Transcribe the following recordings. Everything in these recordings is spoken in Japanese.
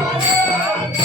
Thank.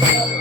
Thank you.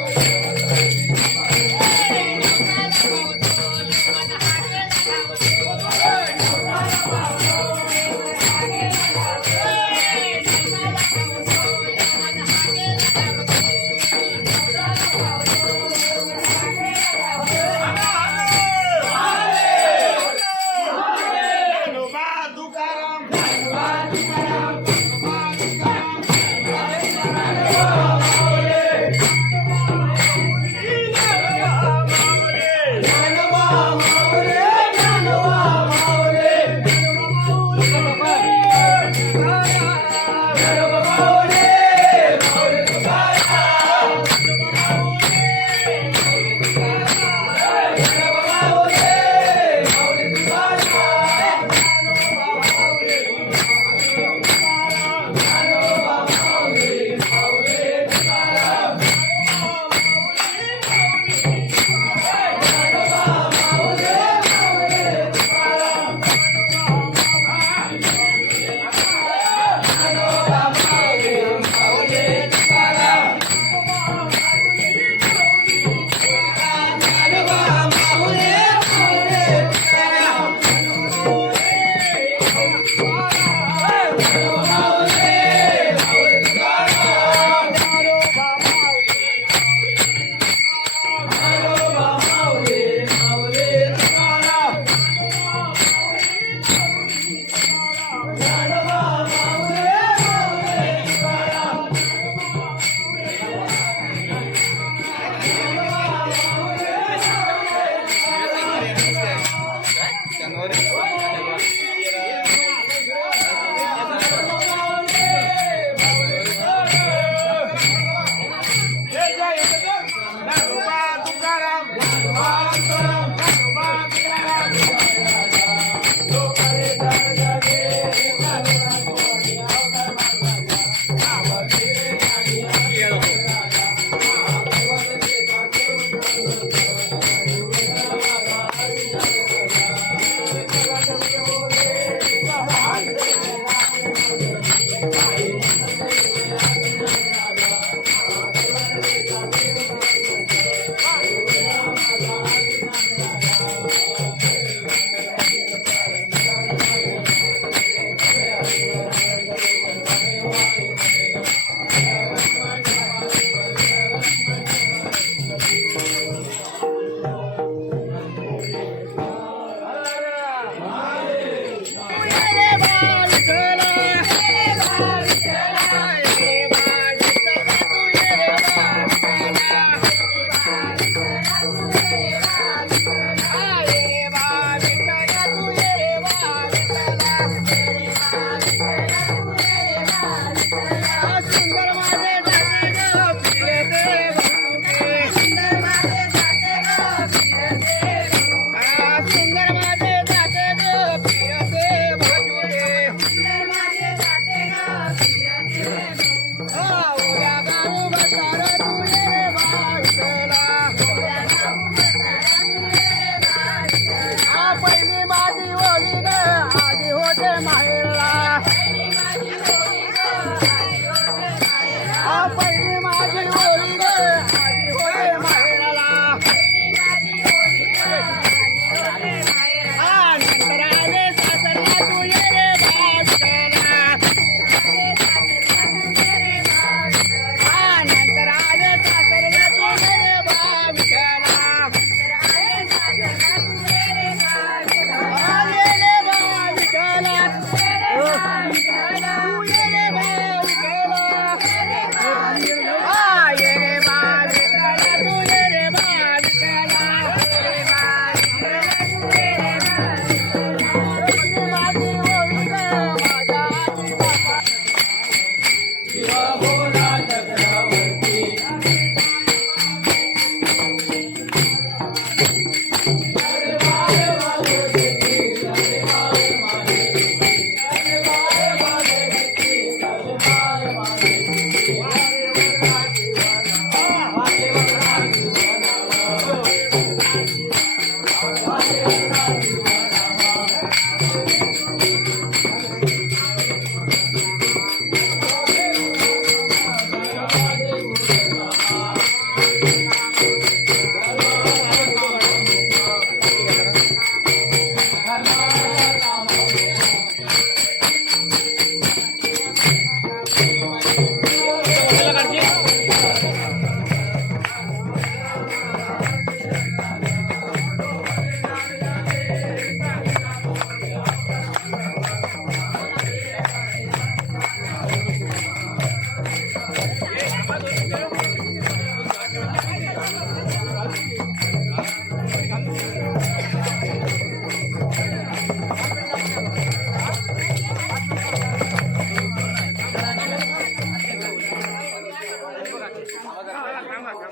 頑張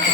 れ。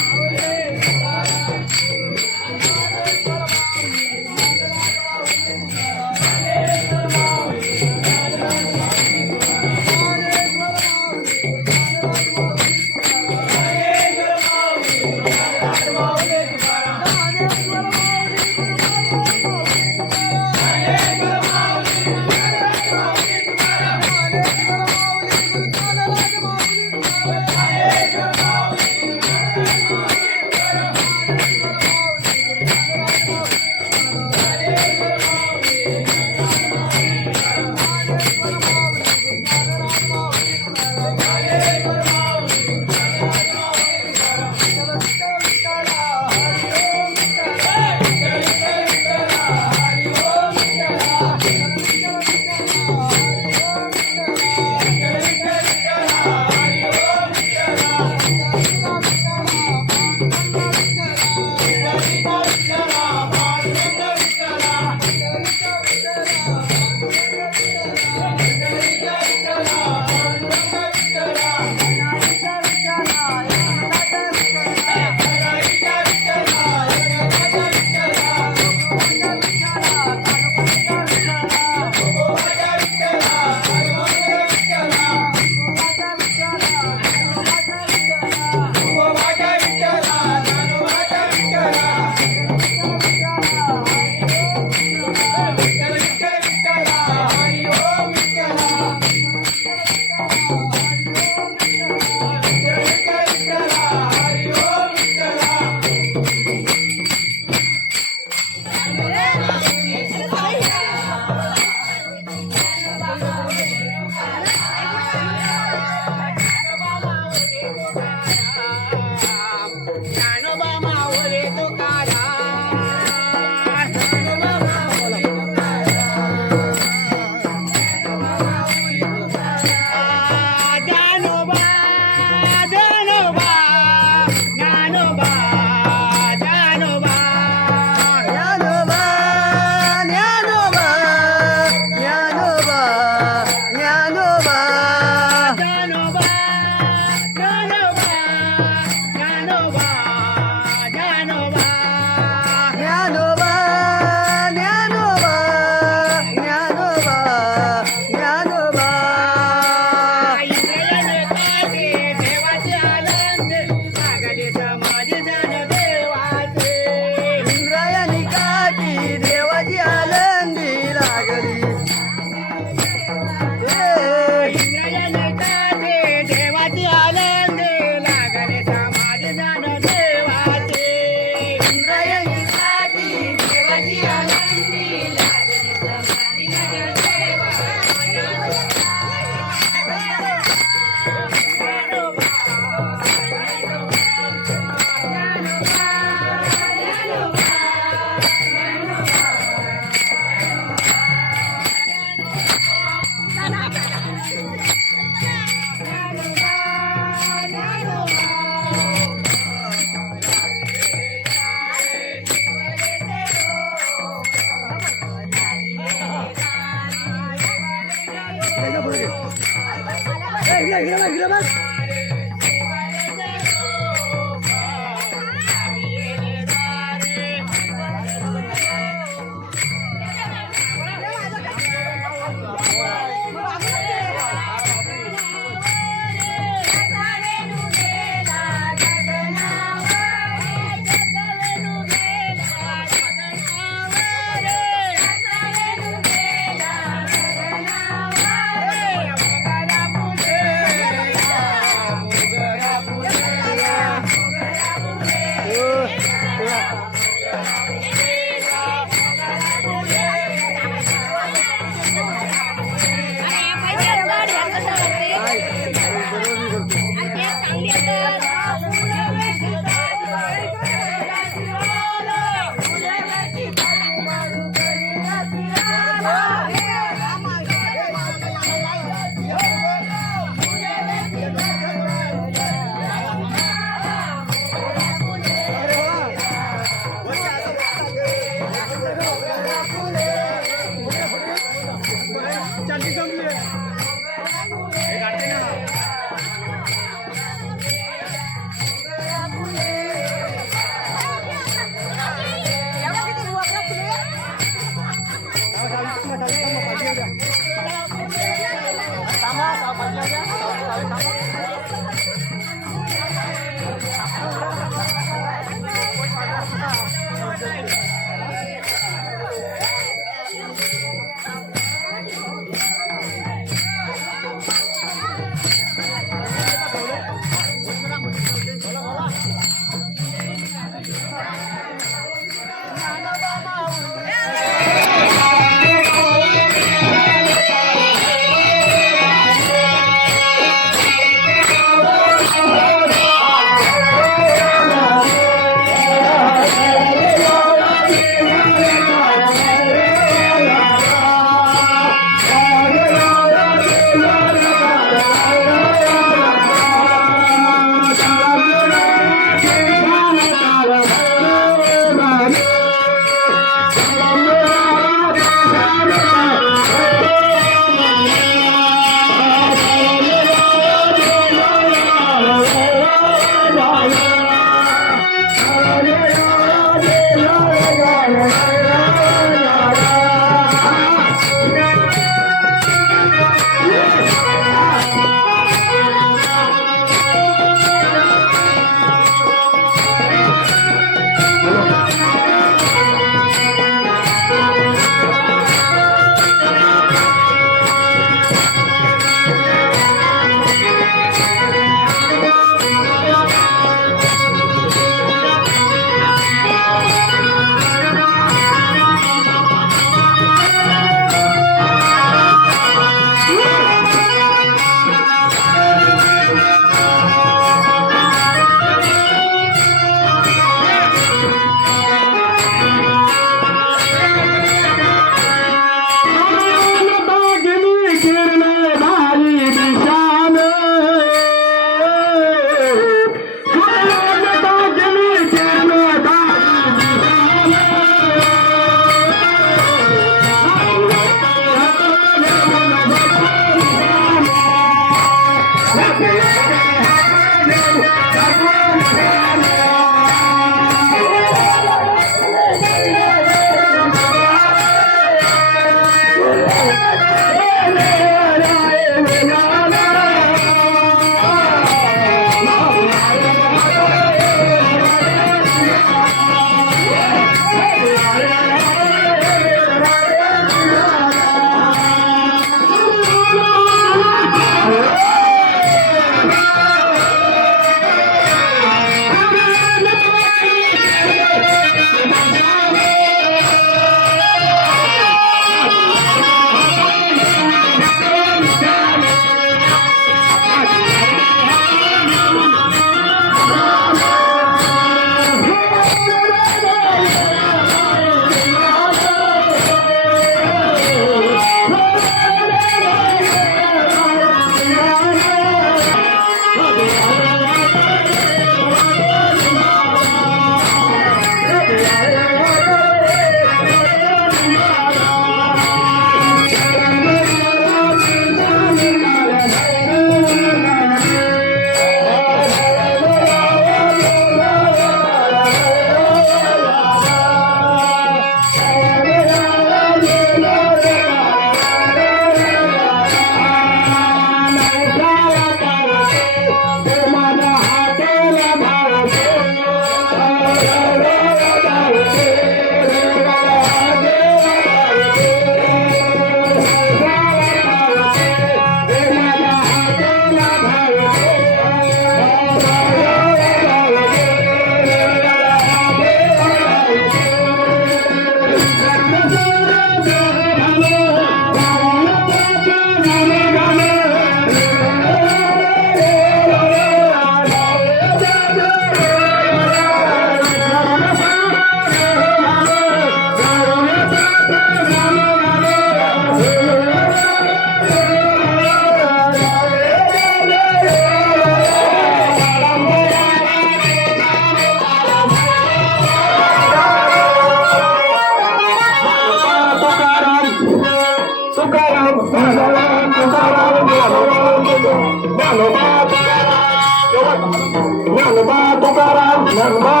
Allah.